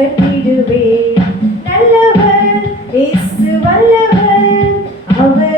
அவர் விடுவே நல்லவர் இயேசு வல்லவர் அவர்